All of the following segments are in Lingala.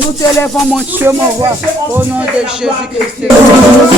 Nous t'élèvons mon Dieu, mon roi, au nom de Jésus-Christ. Oh,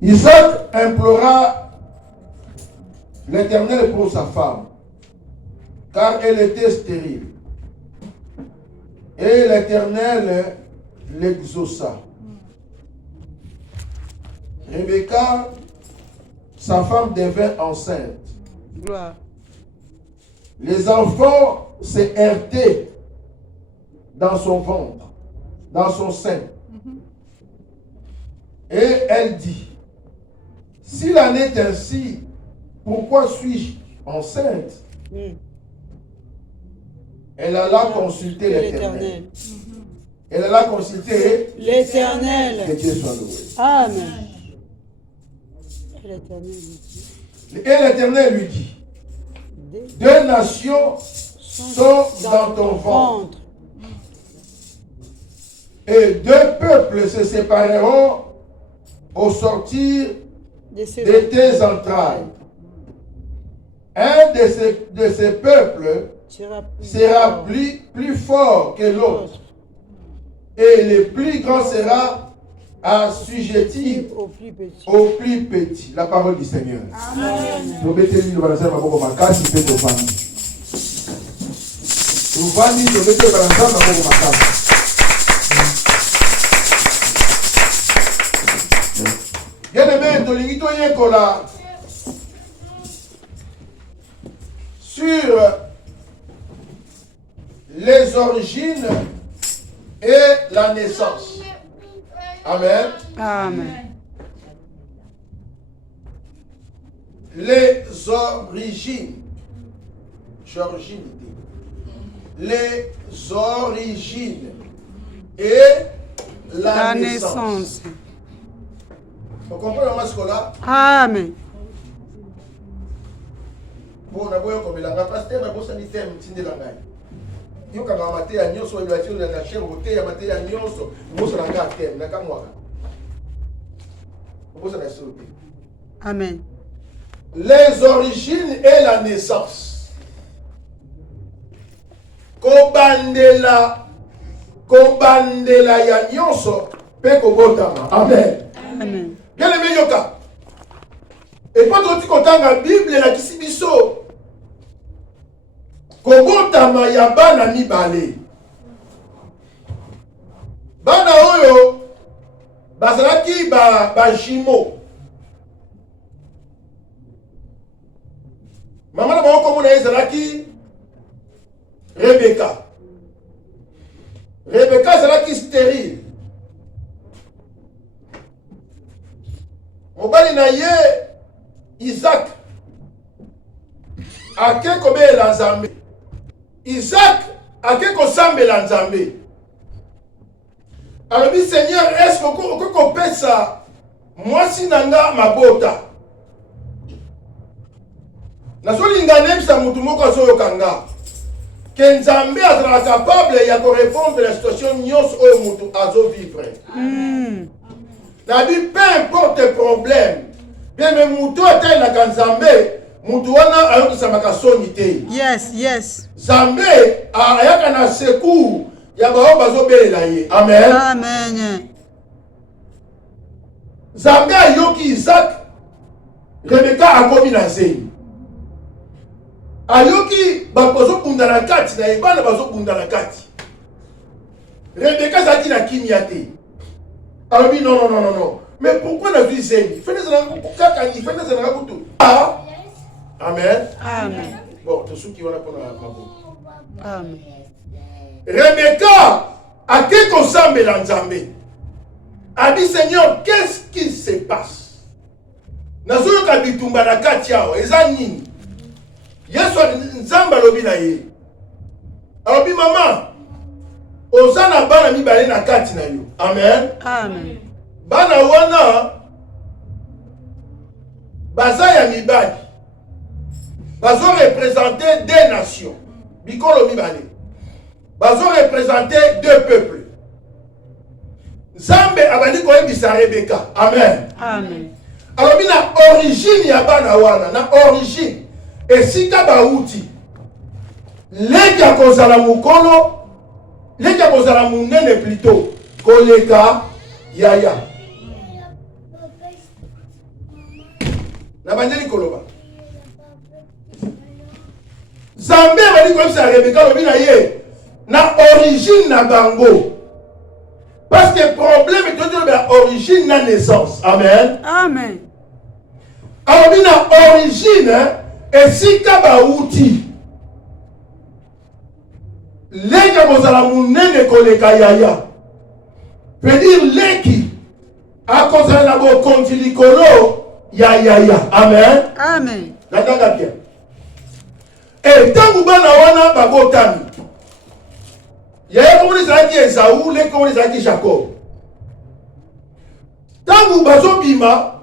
Isaac implora l'Éternel pour sa femme, car elle était stérile. Et l'Éternel l'exauça. Rebecca, sa femme, devint enceinte. Gloire. Les enfants se heurtaient dans son ventre, dans son sein. Et elle dit, s'il en est ainsi, pourquoi suis-je enceinte? Elle alla consulter l'Éternel. Elle alla consulter L'Éternel. Que Dieu soit loué. Amen. Et l'Éternel lui dit, deux nations sont dans ton ventre. Et deux peuples se sépareront au sortir de tes entrailles. Un de ces peuples sera plus fort que l'autre. Et le plus grand sera assujetti au plus petit. La parole du Seigneur. Amen. Bien-aimé, sur les origines et la naissance. Amen. Amen. Les origines. Les origines et la naissance. Vous comprenez ce que là? Amen. Bon, on a besoin comme la pasteur, mais bon, ça dit thème, c'est de la gagne. Il y a un matin à Nyonso, il y a un chien, il y a un matin à Nyonso, il y a un thème, il y a un mois. Amen. Les origines et la naissance. Kobandela ya Nyonso, pe kobotama. Amen. Amen. Bien aimé Yoka. Et quand on dit qu'on a la Bible, la kisibiso. Kobotama ya bana mibale. Bana oyo bazalaki ba jimo. Maman na bango komona ezalaki Rebecca. Rebecca ezalaki stérile. mobali na ye Isaac ake kobela Nzambe. Isaac ake kosambela Nzambe. Alobi Seigneur, est-ce que kopesa mwasi nanga mabota? Nazolinga nemisa mutu moko azoyoka nga. Que Nzambe azala capable ya korépondre la situation nyonso oyo mutu azovivre. Nabi peu importe le problème. Bien mais mutu atali na Nzambe, mutu wana ayokisamaka soni te. Yes, yes. Nzambe ayaka na secours ya bao bazobelela ye. Amen. Amen. Nzambe ayoki Isaac, Rebeka akomi na zemi. Ayoki bazobunda na kati na ebana bazobunda na kati. Rebeka zaki na kimia te. Alors non, non, non, non, non. Mais pourquoi la vie zemi? Ah. Amen. Amen. Bon, tous ceux qui vont répondre à ma bouche. Amen. Rebecca a quelque chose de Nzambe. A dit Seigneur, qu'est-ce qui se passe? Nazoyo kabitumba na kati yao, eza nini? Yesu Nzambe alobi na ye. Alobi mama, ozana bana mibale na kati na yo. Amen. Amen. Bana wana baza ya mibali. Bazo représenter deux nations. Bikolo mibale. Bazo représenter deux peuples. Nzambe abandi koyebisa Rebeka. Amen. Amen. Alors na origine ya bana wana, na origine esika bauti. Leki ya kozala mukolo, leki ya kozala munene plutôt koleka yaya. Na bandeli koloba. Nzambe abandi koyebisa Rebeka lobi na ye na origine na bango. Parce que le problème est de l'origine de la naissance. Amen. Amen. Alors, l'origine est si kabauti. Leka bozala munene koleka yaya. Veut dire leki a kozala na bo kontilikolo ya yaya. Amen. Amen. Natanga bien. Et tant que bana wana babotami. Yaya komoni zaki Esaú, leki komoni zaki Jacob. Tangu bazo bima,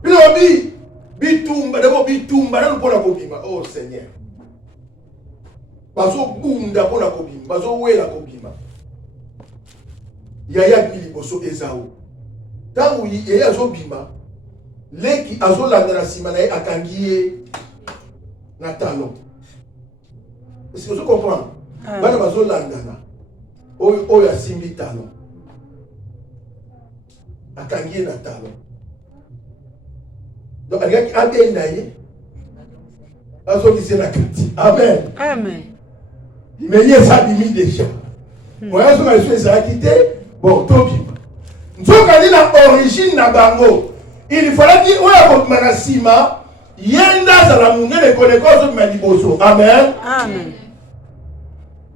bilobi bitumba, d'abord bitumba, na mpona kobima. Oh Seigneur. Bazo bunda pona kobima, bazo wela kobima. Yaya bili boso Esaú. Tangu yaya azo bima, leki azo landa na sima na ye akangiye na talon. Est-ce que vous comprenez? Bana bazo landana. Oyo asimbi talon. Akangiye na talon. Donc alaki abenda ye. Azo kise na kati. Amen. Amen. Mais il ça bimi déjà. Oya so ka so ça quitté. Bon, tobi. Nzoka ni na origine na bango. Il fallait que oya ko manasima yenda za la munene koneko zo maliboso. Amen. Amen.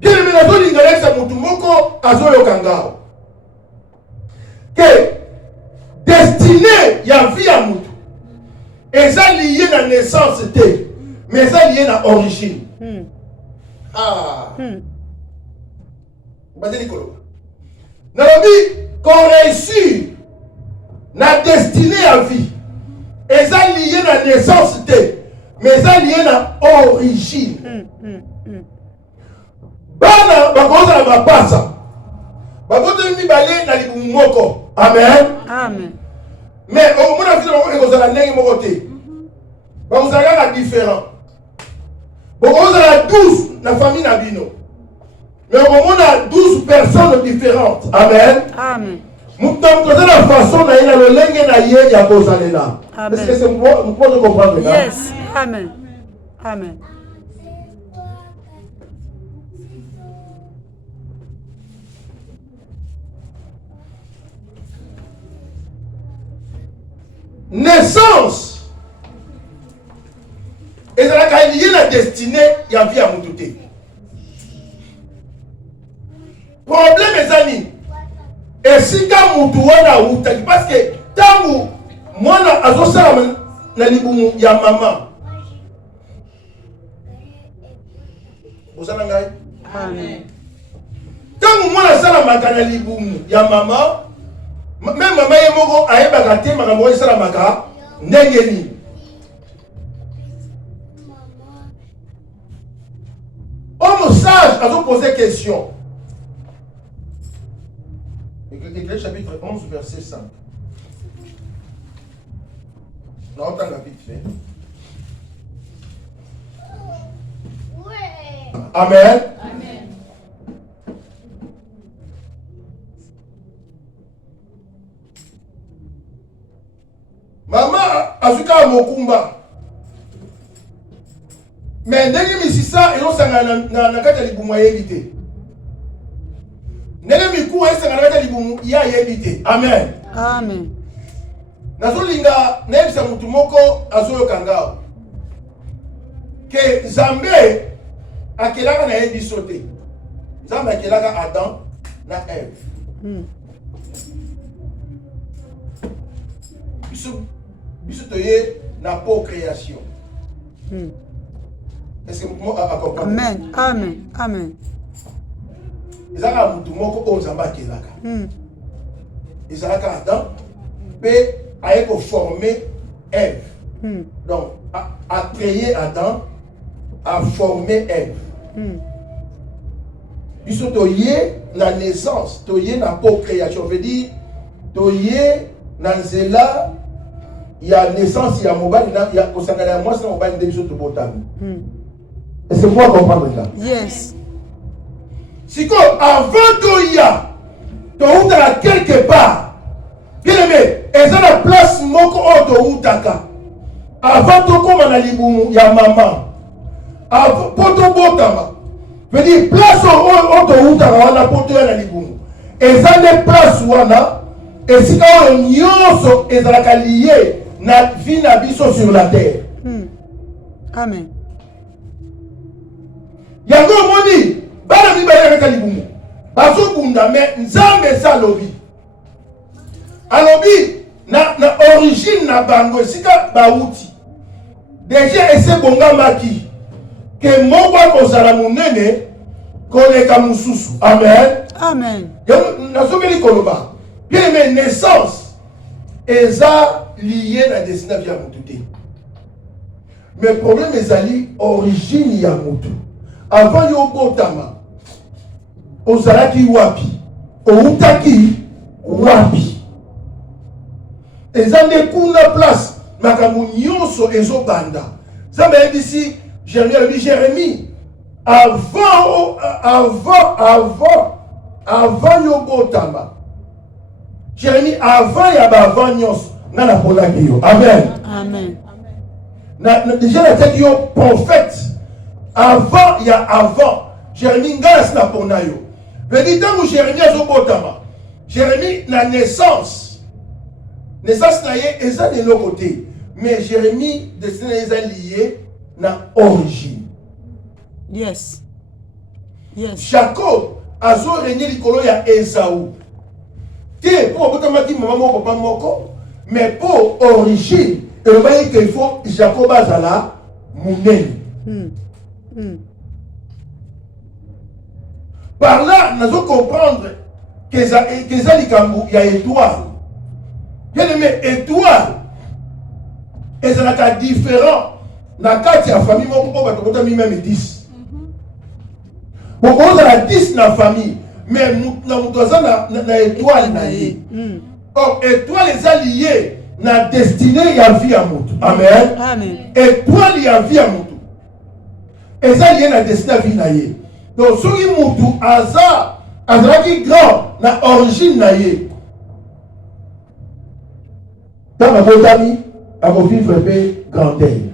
Bien aimé, nazo lingalekisa mutu moko azoyoka ngao. Que destinée ya vie ya mutu eza lié na naissance te, mais eza lié na origine. Ah. Badeli koloba. Nalobi qu'on réussit na destinée ya vie eza lié na naissance te, mais eza lié na origine. Bana bakoza na bapasa. Bakoza mibale na libumu moko. Amen. Amen. Mais au moins la vie de bakoza na ndenge moko te. Bakoza na différent. Bakoza na 12 na famille na bino. Mais au moins na 12 personnes différentes. Amen. Amen. Mutam koza la façon na ina lolenge na ye ya kozalela. Est-ce que c'est vous pouvez comprendre ça? Yes. Amen. Amen. Naissance et ça a lié la destinée y a vie à mututé. Problème est ani et si ka mutu wana utaki parce que tangu mwana azosala na libumu ya mama. Bosana ngai? Amen. Tant mwana asalamaka na libumu ya mama, même mama ye moko ayebaka te makambo oyo esalamaka ndenge nini. Homme sage a posé question. Église chapitre 11, verset 5. Non, on t'a vite fait. Amen. Amen. Maman azuka mokumba. Mais ndenge misisa ezosanga na kati ya libumu ayebi te. Ndenge miku esanga na kati ya libumu ya ayebi te. Amen. Amen. Nazolinga nayebisa mutu moko azoyoka ngao. Ke Nzambe akelaka na yebi so te. Nzambe akelaka Adam na Eve. Biso toye na procréation. Est-ce que vous comprenez? Amen. Amen. Amen. Ezaka mutu moko o Nzambe akelaka. Ezalaka Adam pe aye ko former Ève. Donc a créé Adam, a formé Ève. Biso toye na naissance, toye na procréation, veut dire toye na nzela ya naissance ya mobali na ya kosangana ya mwasi na mobali nde biso tobotami. Est-ce que vous comprenez ça? Yes. Si quoi avant toya toutaka quelque part, bien aimé, eza na place moko o toutaka avant tokoma na libumu ya maman, avant poto botama, veut dire place o toutaka wana poto ya na libumu, eza ne place wana esika oyo nyonso ezalaka lié na vie na biso sur la terre. Amen. Yango moni bana mibale kaka libumu bazobunda mais Nzambe sa lobi alobi na origine na bango esika bauti déjà ese bongamaki ke moko akozala monene koleka mosusu. Amen. Amen. Nazokeli koloba bien aimé, naissance eza lié na destin via mutu te, mais problème ezali origine ya mutu. Avant yo botama ozalaki wapi, outaki wapi, eza nde kuna place makambo nyonso ezobanda. Nzambe yebisi Jérémie avant yo botama, Jérémie avant ya bavant nyonso nga napolaki yo. Amen. Amen. Déjà nataki yo prophète avant ya avant Jérémie ngasi na pona yo. Veut dire tant Jérémie azobotama, Jérémie na naissance na ye eza de l'autre côté, mais Jérémie destiné eza lié na origine. Yes. Yes. Jacob azo régner likolo ya Esaü. Te pour botamaki maman moko papa moko, mais pour origine et le bail qu'il faut Jacob azala munene. Par là, nous allons comprendre que ça likambu ya étoile. Bien aimé, étoile, et ça n'a différent. Na kati ya famille, on va te même 10. Bon, on a 10 dans la famille, mais nous avons na étoile na ye. Or, étoile est alliée na destinée ya vie à mutu. Amen. Amen. Étoile ya vie à mutu. Et ça lié na destinée ya vie na ye. Donc, ce qui mutu azalaki grand na origine na ye. Dans ma botami, à mon vivre paix grandeur. Amen.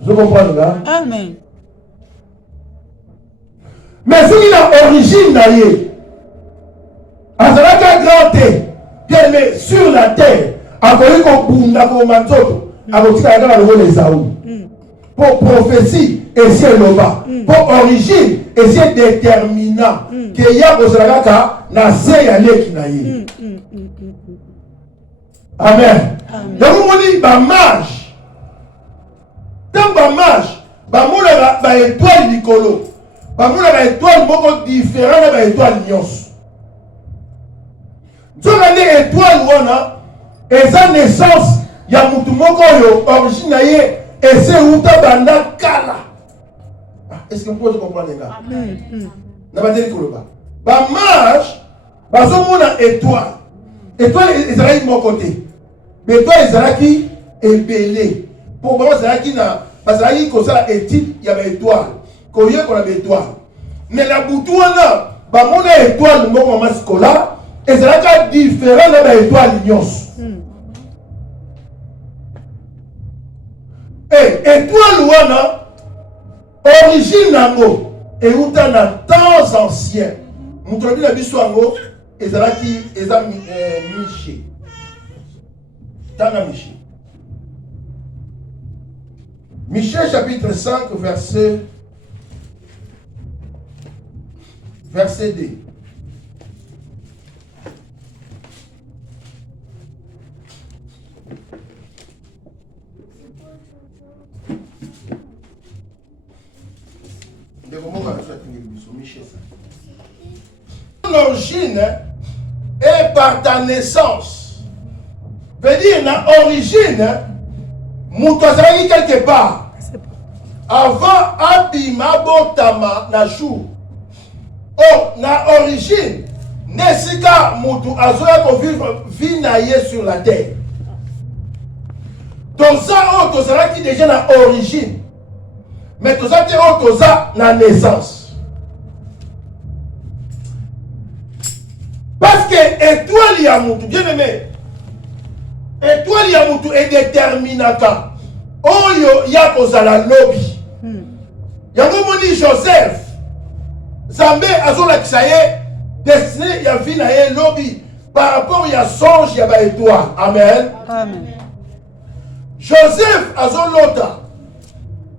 Vous comprenez là? Amen. Mais ce qui a origine na ye, azalaki grandeur, bien aimé sur la terre, à ko bunda ko manzoto, à ko tika na le les Esaü. Pour prophétie et c'est le bas. Pour origine et c'est déterminant que y a kozalaka na se ya leki na ye. Amen. Donc on dit ba mage. Tant ba mage, ba mona ba étoile likolo. Ba mona ba étoile moko différent na ba étoile nyonso. Donc on dit étoile wana eza naissance ya mutu moko yo origine na ye ese uta banda kala. Est-ce que vous pouvez comprendre les gars? Na ba deli koloba. Ba mage bazomona étoile. Étoile ezalaki mon côté. Mais étoile ezalaki ebele. Pour moi ezalaki na bazalaki kosala étude ya ba étoile. Koye kona ba étoile. Mais la butu wana ba mona étoile moko masikola ezalaka différent na ba étoile nyonso. Étoile wana origine nango euta na temps ancien. Mutu na biso yango ezalaki eza Miché. Tana Miché. Miché chapitre 5 verset 2. L'origine est par ta naissance. Veut dire, na origine, moutazali quelque part. Avant abima botama na chou. Oh, na origine, nesika moutou azoya ko vivre vie na ye sur la terre. Toza oh tozala qui déjà na origine. Mais toza te oh toza na naissance. Parce que étoile ya moutou, bien aimé, étoile ya moutou est déterminata. Oyo ya kozala lobby. Yango moni Joseph. Zambé azola kisaye destiné ya vie na ye lobby par rapport ya songe ya ba étoile. Amen. Amen. Joseph azolota.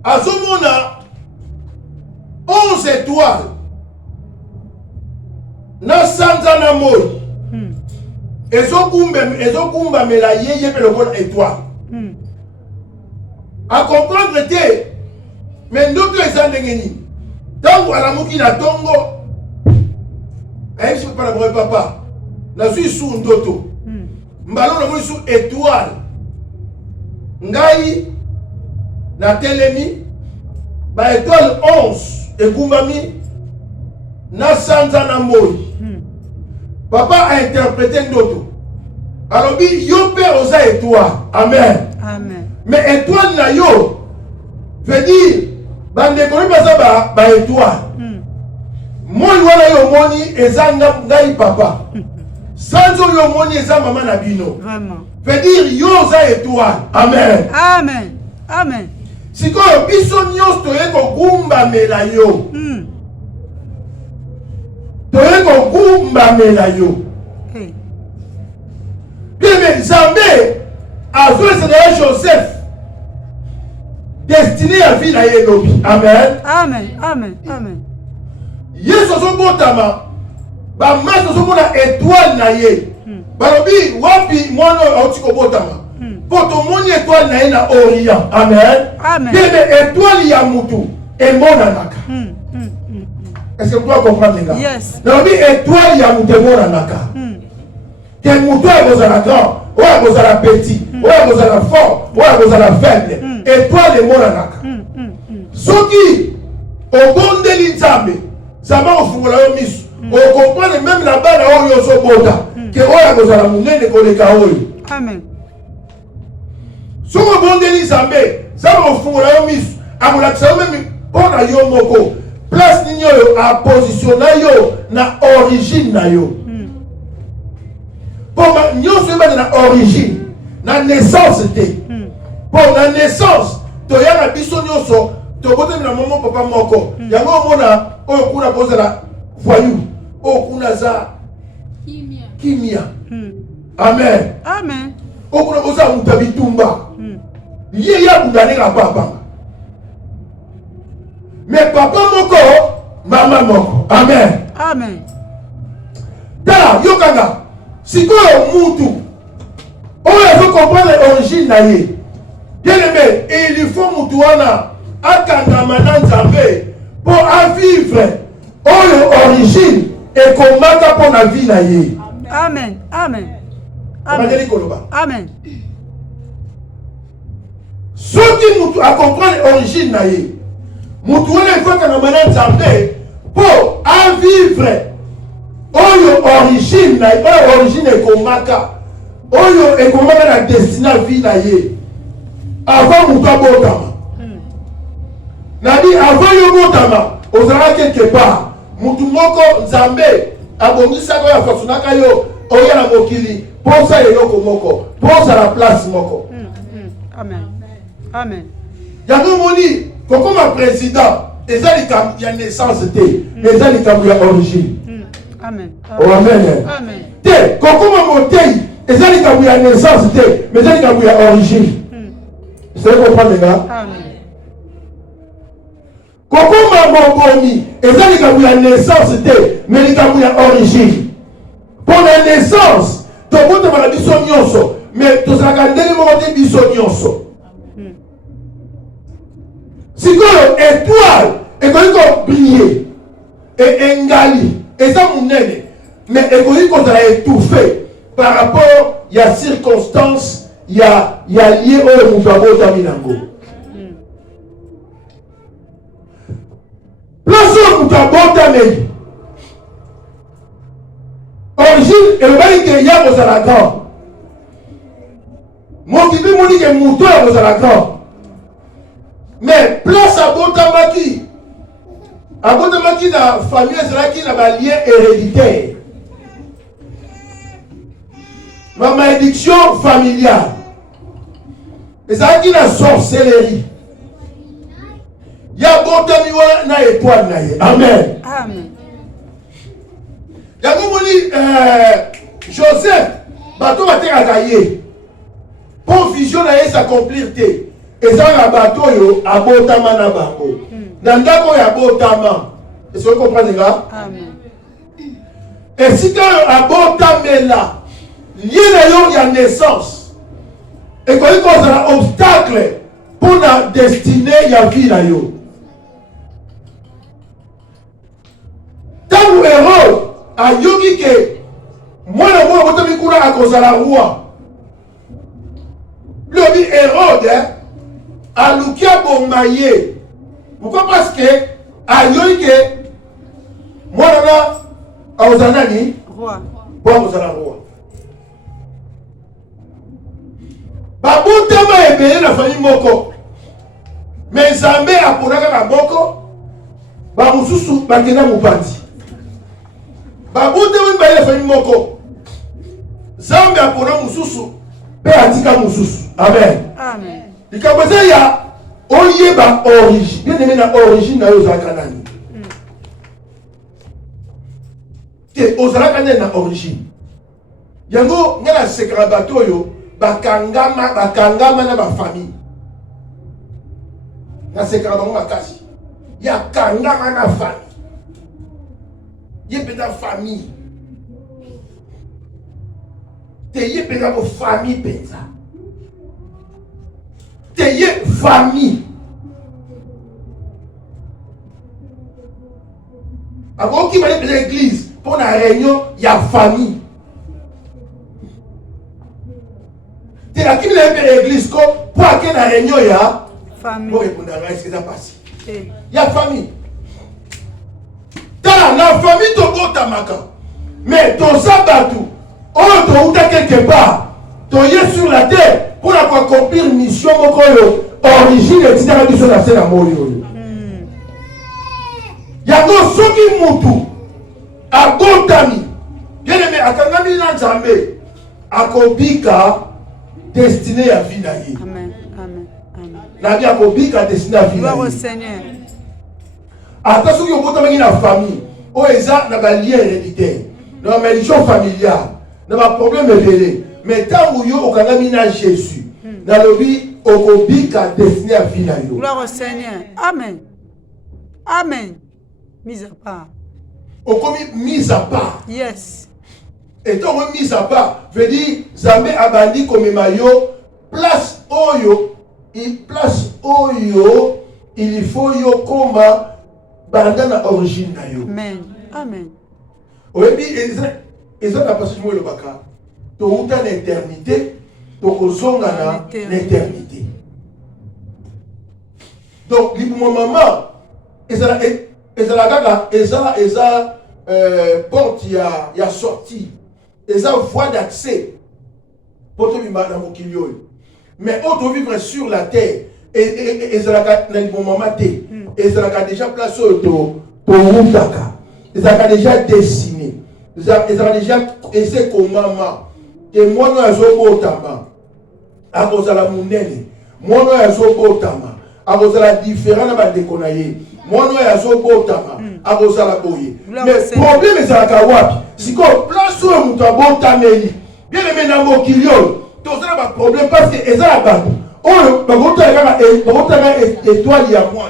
Azomona 11 étoiles. Na sanza na moi. Ezokumba mela yeye pe lokola étoile. A comprendre te mais ndoto eza ndenge nini. Tango alamuki na tongo ayebi pa na papa nazwi su ndoto mbalo na moi su étoile ngai na telemi ba étoile 11 ekumbami na sanza na moi. Papa a interprété ndoto alobi yo pe oza étoile. Amen. Amen. Mais étoile na yo veut dire bandeko ni baza ba étoile. Moi wana yo moni eza ngai papa. Sanzo yo moni eza mama na bino. Vraiment. Veut dire yo oza étoile. Amen. Amen. Amen. Sikoyo biso nyonso toye kogumbamela yo. Toye kogumbamela yo. Bien mais Zambé azosala Joseph destiné à vie na ye lobi. Amen. Amen. Amen. Amen. Yesu azobotama bamasi ozomona étoile na ye balobi wapi mwana auti kobotama po tomoni étoile na ye na orient. Amen. Amen. Bien étoile ya mutu emonanaka. Est-ce que vous pouvez comprendre les gars? Yes. Balobi étoile ya mutu emonanaka. Ke mutu akozala grand, oyo akozala petit, oyo akozala fort, oyo akozala faible. Étoile emonanaka. Soki obondeli Nzambe, Nzambe ofungola yo miso. O comprendre même la bana oyo ozobota ke oyo akozala munene koleka oyo. Amen. Soki obondeli Nzambe, Nzambe ofungola yo miso. Akolakisa yo même mpona yo moko. Place nini oyo apositionna yo na origine na yo. Pour nyonso ebana na origine, na naissance te. Pour la naissance, toya na biso nyonso, tobote na maman papa moko. Yango omona oyo kuna kozala voyou, oyo kuna za kimia. Amen. Amen. Oyo kuna kozala mutabitumba. Ye ya kundanela papa. Mais papa moko, mama moko. Amen. Amen. Tala yokanga. Sikoyo mutu oyo comprendre l'origine naïe. Bien aimé, il faut Moutouana, Akandamana Nzambe, pour vivre l'origine et qu'on m'a pour la vie naïe. Amen. Amen. Amen. Amen. Ceux qui nous comprennent l'origine naïe, Moutouana il faut Akandamana Nzambe pour vivre l'origine naïe, l'origine et qu'on m'a et qu'on m'a la destinée à vie naïe. Avant Mouta Botama. Nadi avant yo Botama, ozala quelque part. Moutou moko Nzambe abongisa ko ya fasunaka yo oya na mokili. Posa yoko moko. Posa la place moko. Amen. Amen. Yango moni koko ma président ezali kam ya naissance te, mais ezali kam ya origine. Amen. Oh, amen. Amen. Te koko ma motei ezali kam ya naissance te, mais ezali kam ya origine. C'est comprendre les gars? Amen. Koko mabobomi, ezali kabu ya naissance te, mais li kabu ya origine. Pour la naissance, to bote mala biso nyonso, mais to saka ndenge moko te biso nyonso. Sikoyo étoile, ekoki ko briller, et engali, eza munene, mais ekoki ko zala étouffé par rapport ya circonstance. Il y a lié au Moutabo Taminango. Place au Moutabo Taminango. Origine, et le mari qui est à Zalakan. Mon qui veut mourir que Moutou à Zalakan. Mais place à Botamaki. À Botamaki, la famille Zalaki n'a pas lien héréditaire. Ma malédiction familiale. Et ça qui la sorcellerie. Il y a Botamiwa na étoile na ye. Amen. Amen. Il y a Joseph, bateau va te ragailler. Pour vision na ye s'accomplir te. Et ça la bateau yo a Botama na bango. Nandako ya Botama. Est-ce que vous comprenez là? Amen. Et si tu as Botamela, lié na yo ya naissance. Et quand il y a un obstacle pour la destinée, il y a vie là. Tant que héros, à Yogi que moi, je suis à cause de la roi. Le Hérode, à Lukia Bombaye. Pourquoi? Parce que à Yogi que moi, je suis à roi. Pour la roi. Babutama ebele na famille moko. Mais Nzambe aponaka na moko. Ba mususu bakenda mupandi. Babutama ebele na famille moko. Nzambe apona mususu pe atika mususu. Amen. Amen. Ikaboza ya oyeba origine. Bien aimé na origine na yo zaka nani. Te ozalaka na origine. Yango ngana sekra bato yo. Bakangama na ba famille. Na sekara bango makasi. Ya kangama na famille. Ye peda famille. Te ye peda mo famille peza. Te ye famille. Avant qui va aller l'église pour la réunion, il y a famille. Tu as qui vient faire l'église pour qu'il y ait une réunion, il y a famille. Pour répondre à ce qui s'est passé. Il y a famille. La famille te botte maka. Mais ton sabatou, on te quelque part. Tu es sur la terre pour accomplir une mission. Origine et tu as dit sur la scène à Moyo. Il y a un soki moutou. A Botami. Bien aimé, à Kangami Nanzambe. A Kobika. Destiné à vie naïe. Amen. Amen. Amen. La vie à Kobika destiné à vie naïe. Gloire au Seigneur. Attention, vous avez une famille. Oh, ça n'a pas lien héréditaire. Dans la malédiction familiale. Dans ma problème révélé. Mais tant que vous avez Jésus. Dans le vie, Kobika destiné à vie naïe. Gloire au Seigneur. Amen. Amen. Mise à part. Mise à part. Yes. étant remis à part, veut dire, Zambé abandi comme maillot, place Oyo, il faut yo comme bandana origine na yo. Amen. Amen. Oui, ils ont la passage le baka. To uta l'éternité, to kozonga na l'éternité. Donc, mon maman, ils ont porte, il y a sorti, ils ont voie d'accès pour te vivre dans mon kilio. Mais on vivre sur la terre, et ils ont mon maman, ils ont déjà placé au Routaka, ils ont déjà dessiné, ils ont déjà essayé comme maman, et moi, nous avons tama, à cause de la mounene, moi, nous avons tama, à cause de la différence de déconailler. Moi, nous avons botama, à cause de la boye. Mais le problème est à la wapi. Si on place sur un mouton tameli, bien aimé dans mon kilio, tu as un problème parce que c'est la bande. Oh, le étoile y a moi.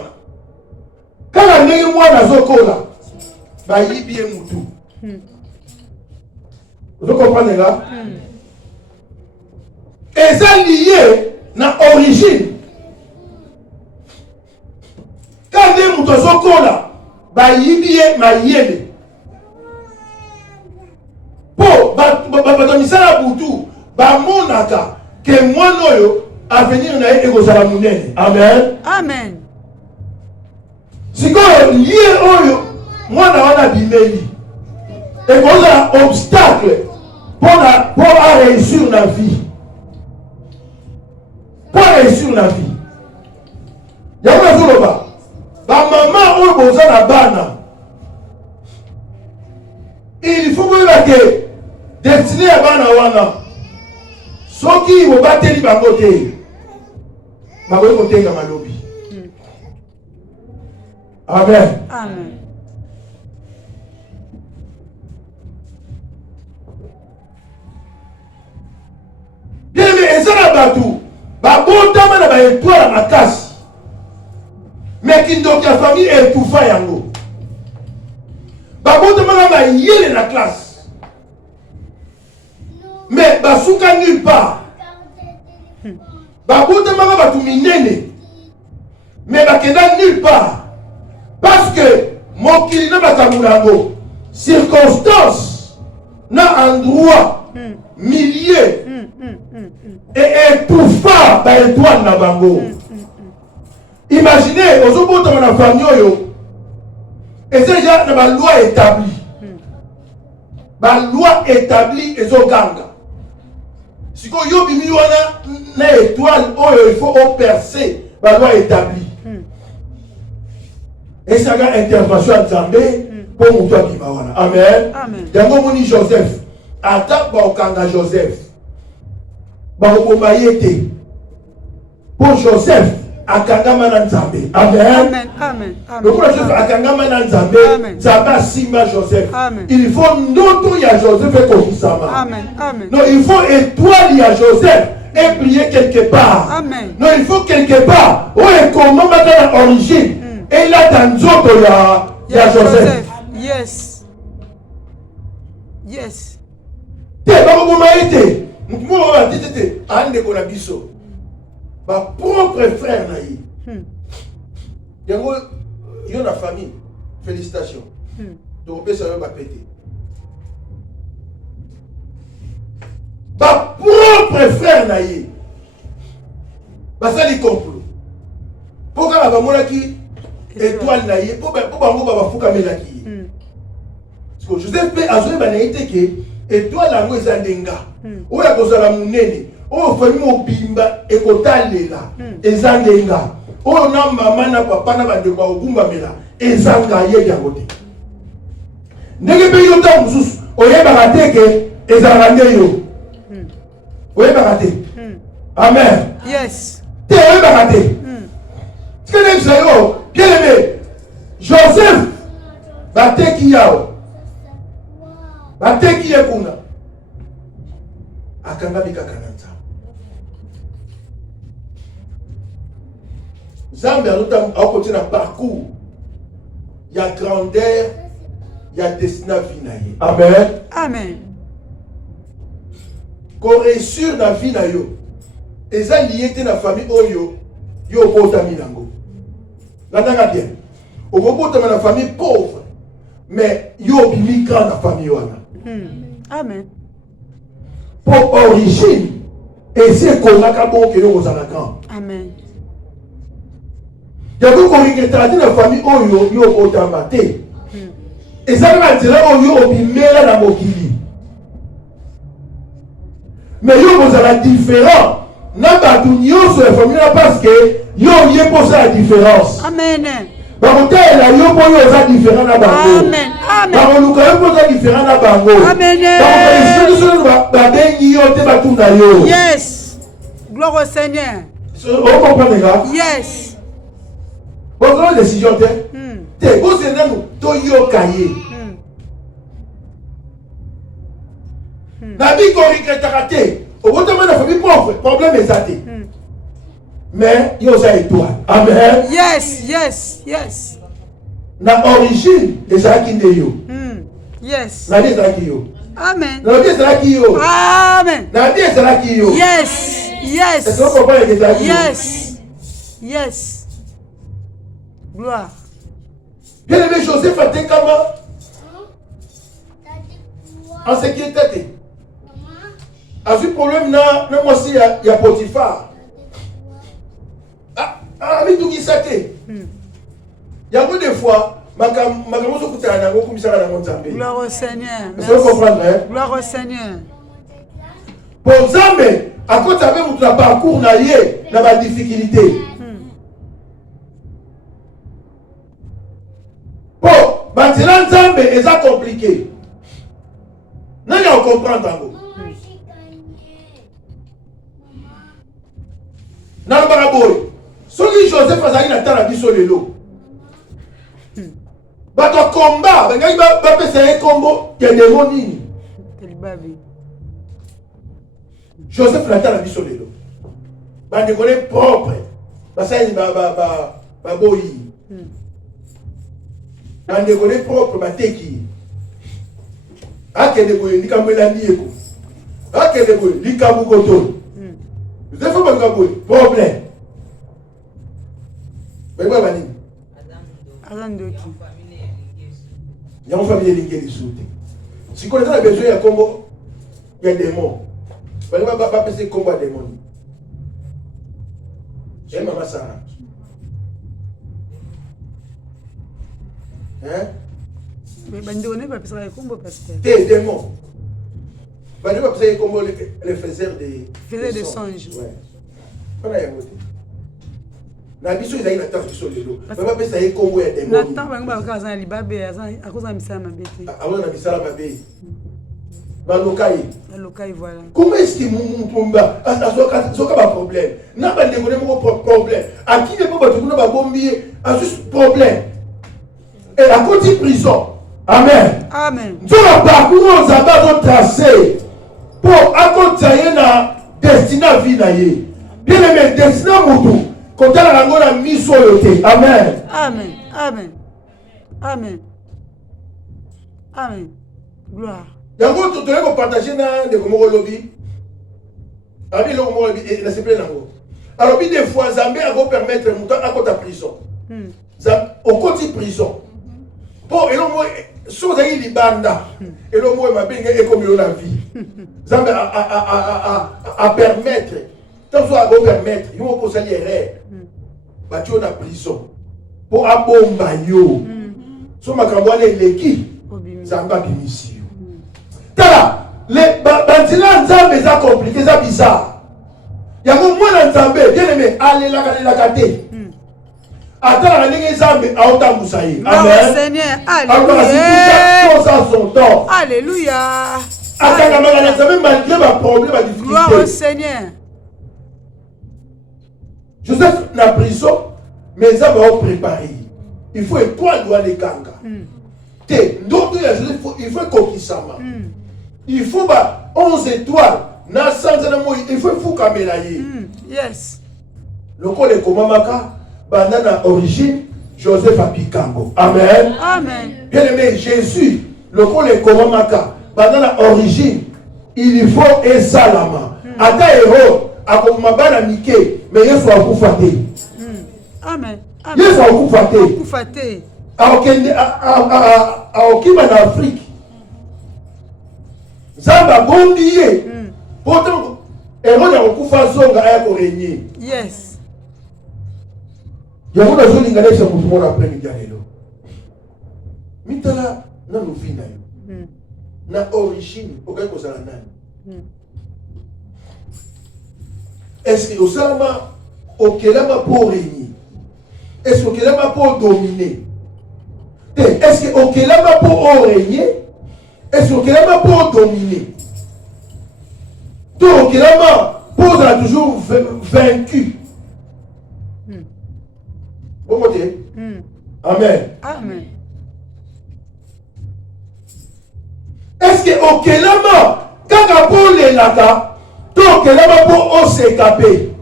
Quand on est moi dans ce cas-là, bah, il y a bien moutou. Vous comprenez là? Et ça lié à l'origine. Quand on est dans ce cas-là, bah, il y a bien pour la boutou, bah, mon aka, que moi, noyo, à venir na ekozala munene. Amen. Amen. Si ko lié oyo mwana wana bimeli et kozala obstacle pour réussir la vie. Pour réussir la vie. Y'a zoloba. Ba maman oyo bozala bana. Il faut que destiné à bana wana. Soki vous battez les bangotés. Maboye kotenga malobi. Amen. Amen. Bien mais ezala batu babotama na ba étoile makasi. Mais kindoki ya famille étouffa yango. Babotama na ba yele na classe. Mais basuka nulle part. Babotama na batu minene. Mais bakenda nulle part. Parce que mon kilina bakamulango, circonstance, na endroit, milieu, et étouffant dans l'étoile na bango. Imaginez, aux autres dans la famille, et c'est déjà dans la loi établie. La loi établie et zo ganga. Si vous avez une étoile, il faut percer la loi établie. Et ça a une intervention à Zambé pour nous toi qui va. Amen. Amen. Yango moni Joseph. Attaque ba okanga Joseph. Ba okomayete. Pour Joseph, akanga mana Zambé. Amen. Amen. Amen. Le pour Joseph akanga mana Zambé. Zamba sima Joseph. Amen. Il faut noto ya Joseph et Kofisama. Amen. Amen. Non, il faut étoile ya Joseph et prier quelque part. Amen. Non, il faut quelque part. Où est comment maintenant l'origine? Et là, dans Zoto, il y a Joseph. Yes. Yes. Te, bakomaïte. Moi, on dit, ande ko na biso. Ba propre frère na yi. Yango, yo na famille. Félicitations. Donc, ça va péter. Ba propre frère na yi. Ba ça li complot. Pourquoi ba mona ki étoile naïe pour bango baba fuka melaki. Parce que Joseph pe azoe banaïte que étoile lango ezandenga. Oya kozala munene. O fami mobimba ekotalela ezandenga. O na mama na papa na bandeko ogumba mela ezanga ye ya kote. Ndenge pe yo ta mususu oyeba te ke ezanga ndeyo. Oyeba te. Amen. Yes. Te oyeba te. Ce que les gens bien aimé, Joseph, bateki yao, bateki yekuna, akanga bika kananta. Zambé a continué un parcours, il y a grandeur, il y a destin vinaïe. Amen. Amen. correction na vie na yo. Eza lié te na famille oyo yo botami nango. Nandanga bien. Obotama na famille pauvre. Mais yo bimika na famille wana. Amen. Pour origine et c'est qu'on a qu'à bon que yo ozala grand. Amen. Yako ko riketati na famille oyo yo botama te. Et ça va dire oyo obimela na mokili. Mais yo ozala différent. Na batu nyonso ya famille là parce que yo yé pour ça la différence. Amen. Bakote la yo boyo eza différent na bango. Amen. Amen. Bakoluka yo boyo différent na bango. Amen. Babengi yo te batunda yo. Yes. Gloire au Seigneur. On comprend les gars? Yes. Vous avez une décision te? Te, vous êtes là, to yo kaye. Na bi ko riketaka te. Obotama na famille pauvre, problème ezate. Mais yo za étoile. Amen. Yes, yes, yes. Na origine ezaki nde yo. Yes. Na bi ezaki yo. Amen. Na bi ezaki yo. Amen. Na bi ezaki yo. Yes. Yes. Est-ce qu'on comprend ezaki yo? Yes. Yes. Gloire. Bien aimé Joseph a été comment? En sécurité. A vu problème na moi aussi il y a Potiphar. Mais tout qui s'attend. Il y a beaucoup de fois, ma camoufle coûte à un comme ça à la montagne. Gloire au Seigneur. Vous comprenez? Gloire au Seigneur. Pour Zambé, à côté de vous avez parcours naïe dans ma difficulté. Pour maintenant Zambé est ça compliqué. Non, il y a comprendre. Dans le baraboy. Celui Joseph Azali n'a pas biso lelo. Bato combat, bengai ba pesa un combo, il y a des monini. Joseph n'a pas biso lelo. Ba de connaît propre. Ba ça ba boyi. Ba de connaît propre ba teki. Akende boyi likamela ndieko. Akende boyi likamu koto. Vous avez fait un problème. Mais quoi, Bani? Il y a une famille qui est dissoute. Si on a besoin de combo, il y a des démons. Il ne va pas passer combat des démons. Et maman Sarah. Hein? Mais on ne va pas passer combo parce que. Des démons. On ne va pas passer combo les faiseurs de songes. Ouais. On a écouté. Na biso ezali na tafu biso lelo. Baba pesa ye kombo ya démon. Na temps bango ba kaza na libabe à cause de misala mabete. Avant na misala mabe. Ba lokai. La lokai voilà. Comment est-ce que mon pomba azoka ba problème? Na ba ndeko mo problème. A qui ne peut pas tout ba bombier a juste problème. Et à côté prison. Amen. Amen. Nous la parcours zaba tracé pour accompagner na destinée vie na ye. Bien aimé destinée mutu. Quand on a la mise sur le thé. Amen. Amen. Amen. Amen. Amen. Gloire. Yango tu dois partager na de comme lobby. Abi le comme lobby et la se plaît nango. Alors bi des fois Zambé a go permettre muta à côté prison. Au côté prison. Pour et le mot so zayi libanda. Et le mot ma benga et comme la vie. Zambé a permettre tant soit à go permettre, ils vont poser les règles. Battu na prison pour abomba yo so makambwane leki zamba bimisi yo tala les bantina nzambe za compliqué za bizarre yango mwana nzambe bien aimé alelaka kate atala ndenge nzambe aotambusa ye amen Seigneur alléluia alléluia atanga mangana nzambe malgré ba problème ba difficulté gloire au Seigneur. Joseph na prison, mais ça va préparer. Il faut étoile doit les ganga. D'autres il faut kokisama. Il faut 11 étoiles. Na il faut fou kamelaye. Yes. Le col est comme maka banana origine Joseph Apikango. Amen. Amen. Bien aimé Jésus, le col est comme maka banana origine il faut esalama. Ata héros, akomabana mike, mais Yesu akufate. Amen. Yesu akufate. Akufate. Aokima na Afrique. Zamba bombiye. Pourtant, héros na okufa zonga aya ko régner. Yes. Yango na zoli ngale sa mutu mona après midi lelo. Mitala na lufina yo. Na origine okai ko sala nani. Est-ce que Osama okelama pour régner? Est-ce que okelama pour dominer? Est-ce que okelama pour régner? Est-ce que okelama pour dominer? Donc okelama pour être toujours vaincu. Bon côté. Amen. Amen. Est-ce que okelama kaka pour les laka? Donc, là va pour s'écaper.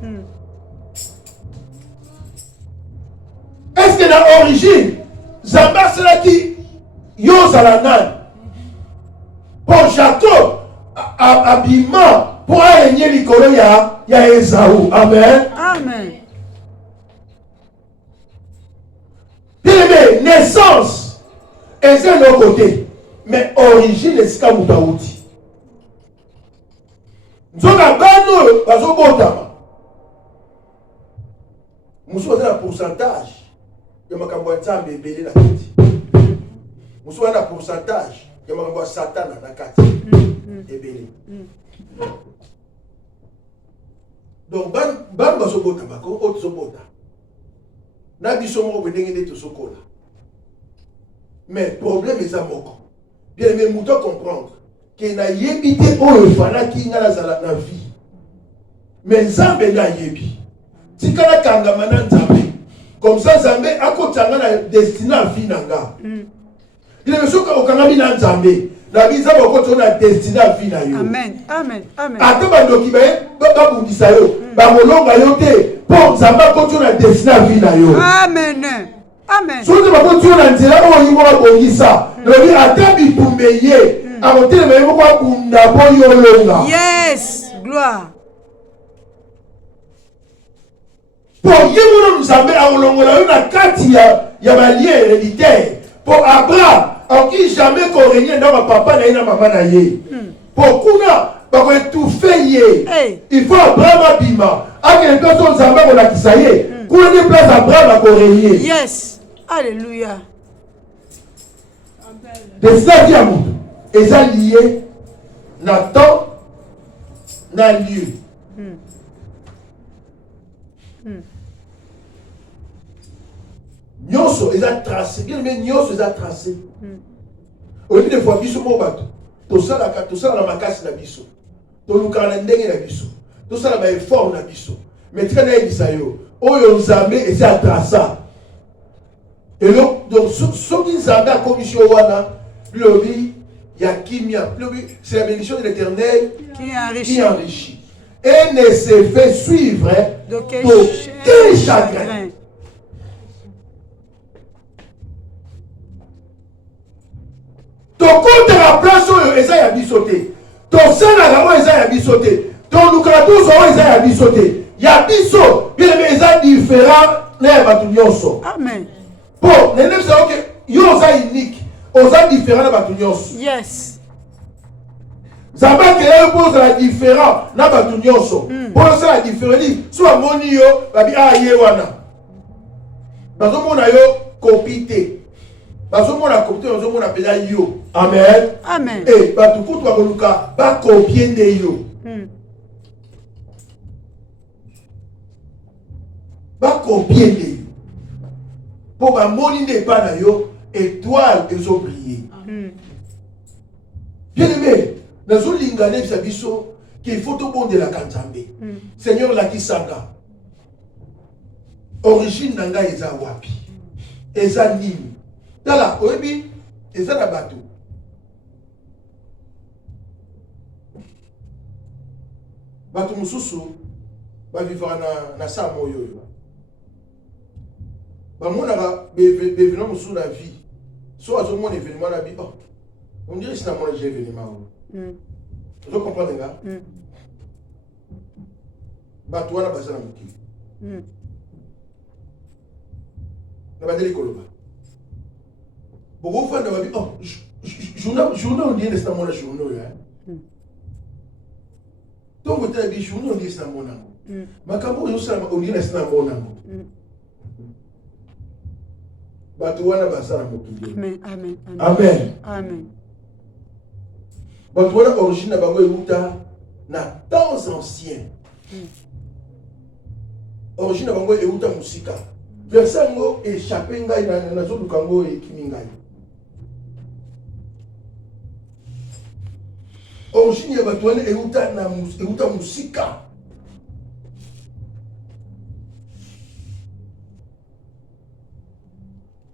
Est-ce que dans l'origine, Zamba c'est là qui Yozalanan pour Jacob habillement pour régner l'icône il y a Esaü. Amen. Amen. Bien-aimé, naissance, et c'est de l'autre côté. Mais origine, c'est ce qu'on a dit. Nzoka bano bazobotama. Musu wana pourcentage ya makambo ya Nzambe ebele na kati. Musu wana pourcentage ya makambo ya Satana na kati. Ebele. Donc ban bazobota bako otsobota. Na biso mo ndenge nde tosokola. Mais problème est ça moko. Bien aimé, muto comprendre. Que na yebi te oyo fana ki nga nazala na vie. Mais Nzambe na yebi. Tika na kangama na Nzambe. Comme ça Nzambe akotanga na destiné à vie nanga. Il est sûr que okangami na Nzambe. Na biza boko na destiné à vie na yo. Amen. Amen. Amen. Ata bandoki ba bundisa yo. Ba molonga yo te. Pour Nzambe akoto na destiné à vie na yo. Amen. Amen. Soki bakoto na nzela oyo mo bongisa. Lobi ata bitumbe ye. Yes, gloire. Pour Yémono nous avons à kati ya malien héréditaire. Pour Abraham, en qui jamais qu'on régnait dans ma papa na ina maman na ye. Pour Kuna, pour étouffer ye. Il faut Abraham abima. A quelle personne Zamba on a kisaye. Kuna ne place Abraham à qu'on régner. Yes. Alléluia. De ça dit à vous. Et ça lié na temps, na lieu. Nyonso ils ont tracé. Bien mais nyonso ils ont tracé. Au lieu de fois biso mo bato. To sala na makasi na biso. To luka na ndenge na biso. To sala ba effort na biso. Mais tika na yebisa yo. Oyo Nzambe et ça traça. Et donc ce qui Nzambe a commission wana lobi c'est la bénédiction de l'Éternel qui enrichit. Et ne se fait suivre d'aucun chagrin. Ton compte à la place où ils ont bisoté. Ton sein à la où ils ont bisoté. Ton lucratus où ils ont bisoté. Il y a biso. Bien aimé, ils ont différents. Amen. Bon, les neufs savent que ils sont uniques. Aux gens différents dans nyonso. Yes. Zamba que pose la différence na batu nyonso. Pour ça la différence, soit moni yo babi ye wana. Bazo mona yo copité. Bazo mona copité, bazo mona pela yo. Amen. Amen. Et batu kutu bakoluka ba copier de yo. Ba copier de yo. Pour ba moni de pa na yo. Étoile et ont brillé. Bien aimé, nous avons l'ingane biso qu'il faut au bon de la Kanzambe. Seigneur la Kisanga. Origine nanga eza wapi. Eza nini. Dala, oebi, eza na bateau. Bateau mususu, ba vivra na sa moyo. Ba mona bevenant mususu na vie. Soit à mon événement, on dirait que c'est un événement. Vous comprenez, là? Batouana Bazana Mouki. Nabadeli Koloba. Beaucoup de fois, oh, journée, on dit que c'est un journée. Donc, vous avez dit journée, on dit que c'est un journée. Mais quand vous avez on dit que c'est un journée. Batouana Bazana Mouki. Amen. Amen. Amen. Amen. Batouana origine na bango euta na temps ancien. Origine na bango euta musika. Verset ngo échappé ngai na zo dukango ekimi ngai. Origine ya batouana euta musika.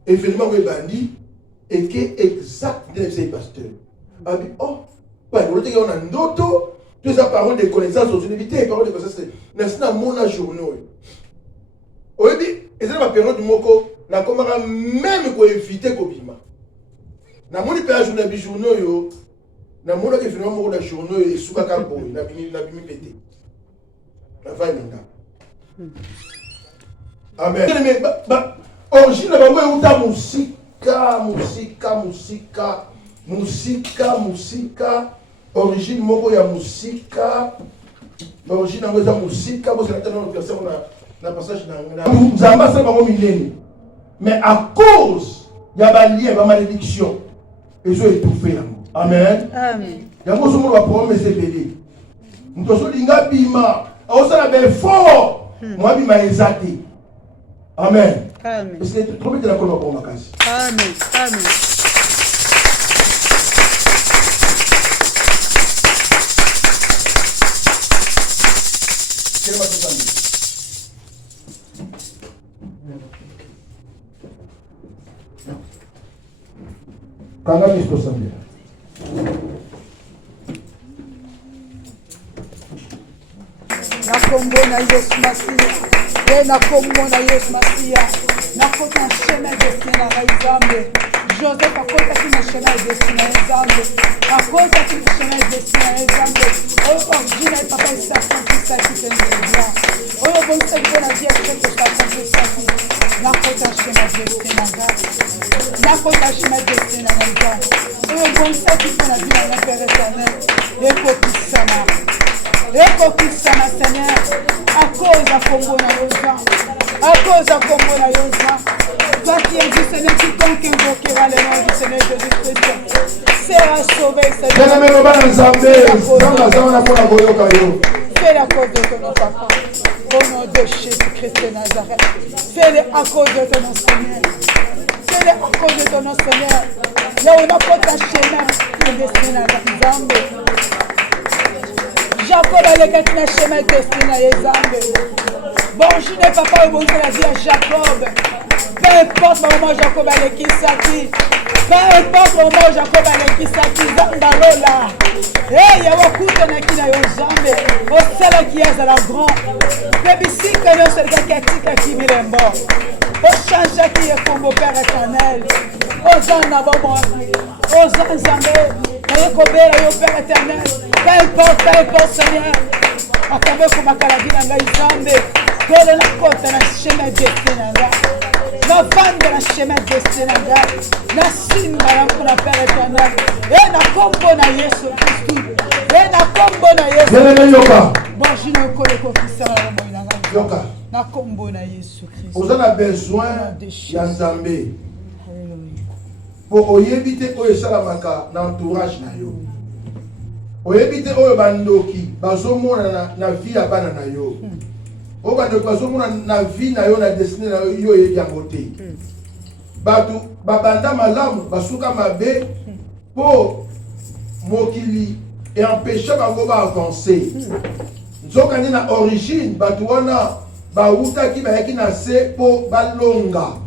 Événement que bandi et qui est exact de ces pasteurs. Abi oh, pas le temps on a ndoto, toutes ces paroles de connaissance aux unités, paroles de connaissance, n'est-ce pas mon journée. Oui, et c'est la période du moko, na komara même ko éviter ko bima. Na moni période journée bi journée yo, na mona ke finalement moko na journée et suka ka boy, na bimi pété. Na va nda. Amen. Mais origine na bango euta musika, origine moko ya musika, origine na eza musika, bo c'est dans le verset on a na passage na nzamba ça bango milene. Mais à cause ya ba lien ba malédiction, ils ont étouffé yango. Amen. Amen. Yango somo ba promesse belé. Ntoso linga bima, osala be fort, moi bima ezati. Amen. Amen. Parce que trop vite la colonne pour ma casse. Amen. Amen. Quel est votre famille? Quand on est sur sa vie. Na kombo na Yesu Masiya. Na kombo na Yesu Masiya. Na kota chemin destin na Nzambe. Joseph akota ki na chemin destin na Nzambe. Akota ki na chemin destin na Nzambe. Oyo origine papa isa konfisa ki tenzela. Oyo bonse ki na dia que sa konfisa ki. Na kota chemin destin na Nzambe. Na kota chemin destin na Nzambe. Oyo bonse ki na dia na Père éternel. Ekokisama. Ekokisama Seigneur. À cause de Congo na Yosa. À cause de Congo na Yosa. Toi qui es du Seigneur, quiconque invoquera le nom du Seigneur Jésus-Christ sera sauvé, Seigneur. Fais la cause de ton nom, papa. Au nom de Jésus-Christ de Nazareth. Fais-le à cause de ton nom, Seigneur. Fais-le à cause de ton nom, Seigneur. Là où on a pas ta chemin, tu es destiné à Nzambe. Jacob a le quatre chemin destiné à Nzambe. Bon, je n'ai pas pas bon la vie à Jacob. Peu importe le moment Jacob a le Kisaki. Peu importe le moment Jacob a le Kisaki. Zambalola. Hey, yawakuta na kina Nzambe. Osala qui est à la grande. Bébisi que nous sommes katika kimirembo. Ochanja qui est comme Père éternel. Ozana bomo. Ozana Nzambe. Rekobera yo Père éternel. Peu importe Seigneur. Akabe kuma kalabina ngai Nzambe. Dole na kota na chemin destin na na vanda na chemin destin na simba na kuna Père éternel. Et na kombo na Yesu Christ. Et na kombo na Yesu. Yoka. Bon, je ne connais pas qui ça na Yoka. Na kombo na Yesu Christ. Vous avez besoin ya Nzambe. Alléluia. Pour oyebite oyo salamaka na entourage na yo. Oyebite oyo bandoki bazomona na vie ya bana na yo. Oyo bandoki bazomona na vie na yo na destinée na yo yebi yango te. Bato babanda malamu basuka mabe po mokili et empêcher bango ba avancer. Nzokani na origine bato wana bautaki bayaki na se po balonga.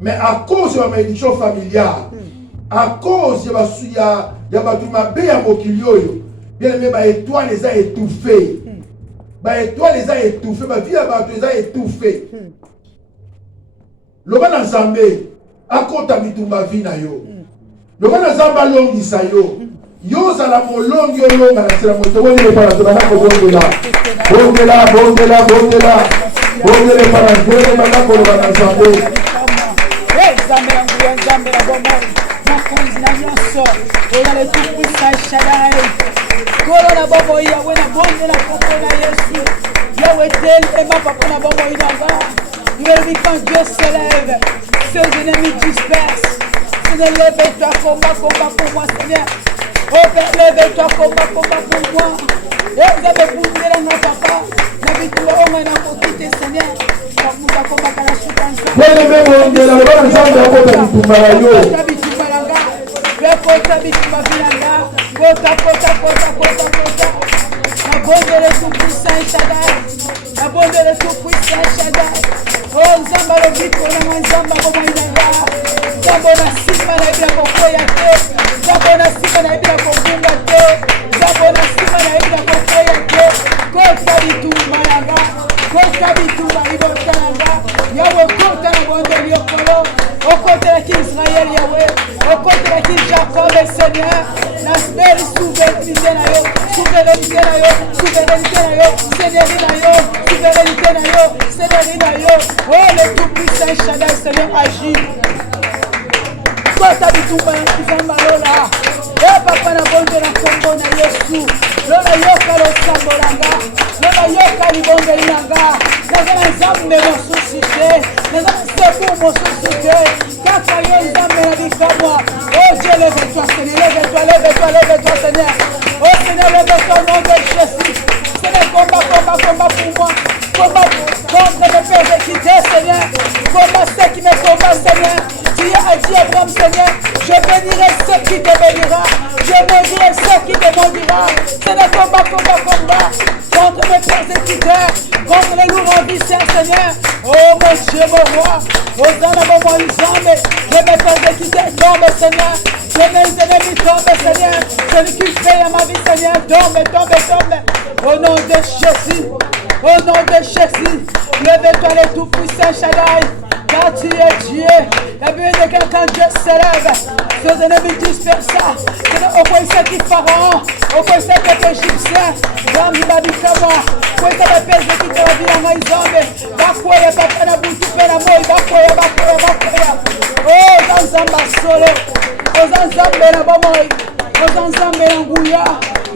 Mais à cause de la malédiction familiale, à cause de la bato mabe ya mokili oyo, bien aimé ba étoile les a étouffés. Ba étoile les a étouffés, ba vie ya bato les a étouffés. Loba na Nzambe akota bitumba vie na yo. Loba na Nzambe alongisa yo. yoza la molongi olonga na sela moto woni le para tona ko bondela bondele para ngere mala ko na nzambe nzambe la bomo makonzi na nyonso oza le tout puissant Shaddai kolo na bomo yawe na bondela kombo na Yesu yawe telema papa na bomo inanga. Il est dit quand Dieu se lève, ses ennemis dispersent. Seigneur, lève-toi, combat pour moi, Seigneur. Oh Père, lève-toi, combat pour moi. Et vous avez bougé là, non, papa. N'habite le homme et n'a pas quitté, Seigneur. Donc, nous avons combattu la souffrance. Oh, Nzamba lo biko na Nzamba bomo inanga. Nzamba na simba na ibira kokoya te. Nzamba na simba na ibira kokunga te. Nzamba na simba na ibira kokoya te. Kota bitumba nanga. Kota bitumba ibota nanga. Yawe kota na bonde liokolo. Okota la ki Israël Yawe. Okota la ki Jacob et Seigneur. Nasbeli souveraineté na yo. Souveraineté na yo. Souveraineté na yo. Seigneurie na yo. Souveraineté na yo. Seigneurie na yo. Oh, le tout-puissant Shaddai, Seigneur, agit. Kota bitumba na kizamba lola. Eh, papa na bonde na kombo na Yesu. Lola yoka lo sambo langa. Lola yoka libonde inanga. Nazana nzambe mo susite. Nazana sekou mo susite. Kaka yo nzambe na bikamwa. Oh Dieu, lève-toi, Seigneur. Lève-toi, lève-toi, lève-toi, Seigneur. Oh Seigneur, lève-toi au nom de Jésus. Seigneur, combat pour moi. Combat contre mes persécutés, Seigneur. Combat ceux qui me combattent, Seigneur. Tu as dit Abraham, Seigneur, je bénirai ceux qui te bénira. Je maudirai ceux qui te maudira. Seigneur, combat contre mes persécuteurs, contre les lourds ambitieux, Seigneur. Oh mon Dieu, mon roi. Hosanna, mon roi, Nzambe. Je mes persécuteurs tombe, Seigneur. Je mes ennemis tombe, Seigneur. Celui qui fait à ma vie, Seigneur, tombe. Au nom de Jésus. Au nom de Jésus, lève-toi le tout-puissant Shaddai, car tu es Dieu. La Bible déclare quand Dieu se lève, ses ennemis dispersent. C'est au point qui Pharaon, au point qui Égyptien, Rambi Babikama, point qui pèse qui te revient en Nzambe, Bakoya, Bakana Boutou, Penamoy, Bakoya. Oh, Zanzamba Solo, oh Zanzamba Nabamoy, oh Zanzamba Nguya.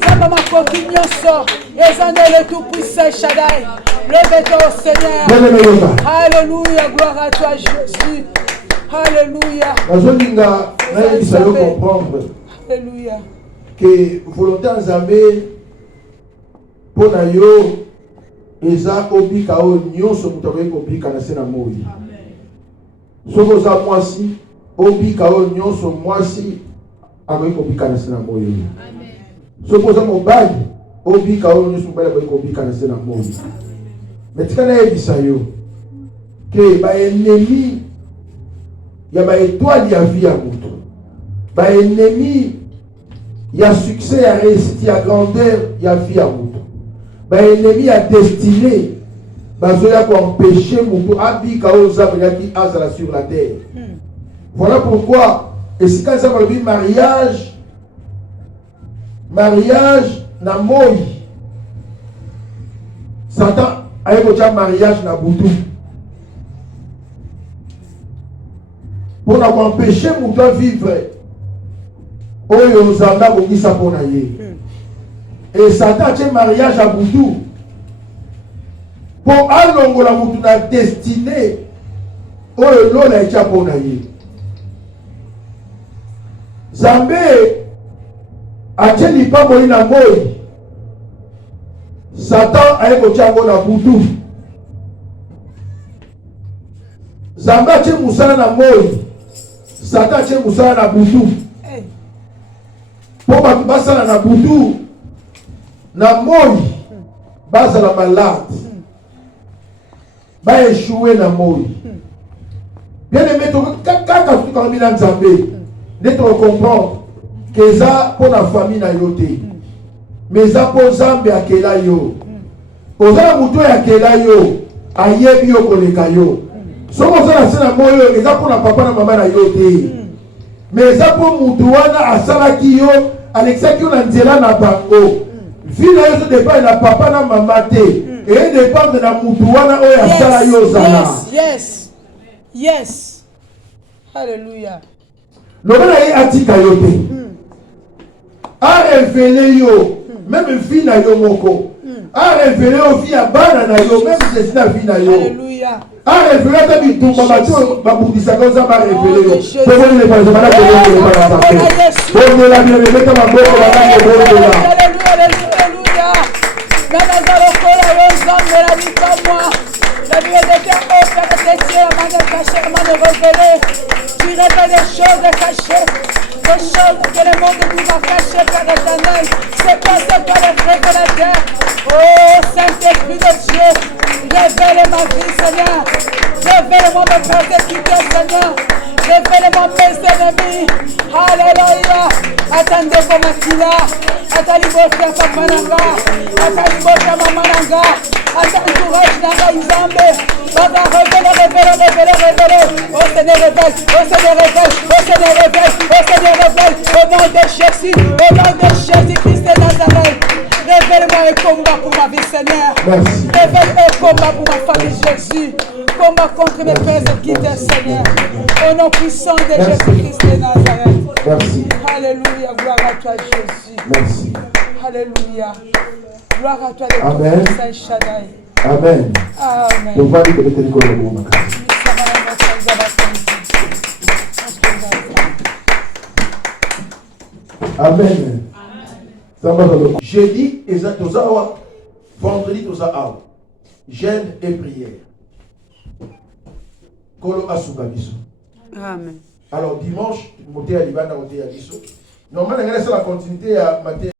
Zamba makoki nyonso ezana le tout puissant Shaddai. Lève-toi au Seigneur. Alléluia, gloire à toi Jésus. Alléluia. Alléluia. Que volonté Nzambe pour na yo eza obika o nyonso mutoke kobika na sena moi. Soko za mwasi obika o nyonso mwasi akoki kobika na sena moi. Sokoza mobali obika oyo nyonso mobali akoki kobika na se na moi. Mais tika nayebisa yo ke baennemi ya baétoile ya vie ya moto, baennemi ya succès ya réussite ya grandeur ya vie ya moto, baennemi ya destinée bazoya koempêcher moto abika oyo nzambe yaki azala sur la terre. Voilà pourquoi esika nzambe alobi mariage na moi. Satan aye kotia mariage na butu pour empêcher moto à vivre oyo nzambe akokisa mpona ye. Et Satan atie mariage à butu pour alongola moto na destinée oyo lola etia mpona ye. Nzambe atie lipamboli na moi, Satan aye kotia yango na butu. Nzambe atie musala na moi, Satan atie musala na butu. Po bato basala na butu na moi bazala malade, ba échouer na moi. Bien aimé, kaka tu quand mina Nzambe ne te comprendre que ça pour la famille na yote, mais ça pour Nzambe akela yo. Oza muto akela yo ayebi yo koleka yo. Soko za sena moyo eza pour na papa na mama na yote, mais ça pour muto wana asala ki yo Alexa qui on nzela na bango. Vie na yo dépend na papa na maman te. Et dépend de la mutu wana oyo asala yo zala. Yes. Alléluia. Lobana ye atika yo te. A révélé yo même vie na yo moko. A révélé yo vie ya bana na yo même si c'est la vie na yo. Alléluia. A révélé ta bitumba bato babundisa koza ba révélé yo. Pour les pas bana ko yo ba ba. Pour la bien mettre ma boko ba ka ko yo. Alléluia. Nazaro kola yo zambe la vie comme moi. La vie de Dieu offre tes cieux, la main cachée, la main révélée. Tu révèles des choses cachées, des choses que le monde nous a cachées, Père éternel. C'est pas ce que le révélateur. Oh, Saint-Esprit de Dieu, révèle ma vie, Seigneur. Révèle-moi mes persécuteurs, Seigneur. Révèle-moi mes ennemis. Alléluia. Attendez comme Akila. Attendez votre papa nanga. Attendez votre maman nanga. Attendez courage nanga Izambe. Papa, révèle. Oh Seigneur, révèle. Oh Seigneur, révèle. Oh Seigneur, révèle. Oh Seigneur, révèle. Au nom de Jésus. Au nom de Jésus-Christ de Nazareth. Révèle-moi un combat pour ma vie, Seigneur. Merci. Révèle un combat pour ma famille, Jésus. Combat contre mes persécuteurs, Seigneur. Au nom puissant de Jésus-Christ de Nazareth. Merci. Alléluia. Gloire à toi, Jésus. Merci. Alléluia. Gloire à toi, Amen. le Saint Shaddai. Amen. Amen. Nous allons te mettre le mot. Amen. Jeudi, vendredi, jeûne et prière. Kolo asuba biso. Amen. Alors dimanche, moté à Libana, moté à biso. Normalement, c'est la continuité à Matthieu.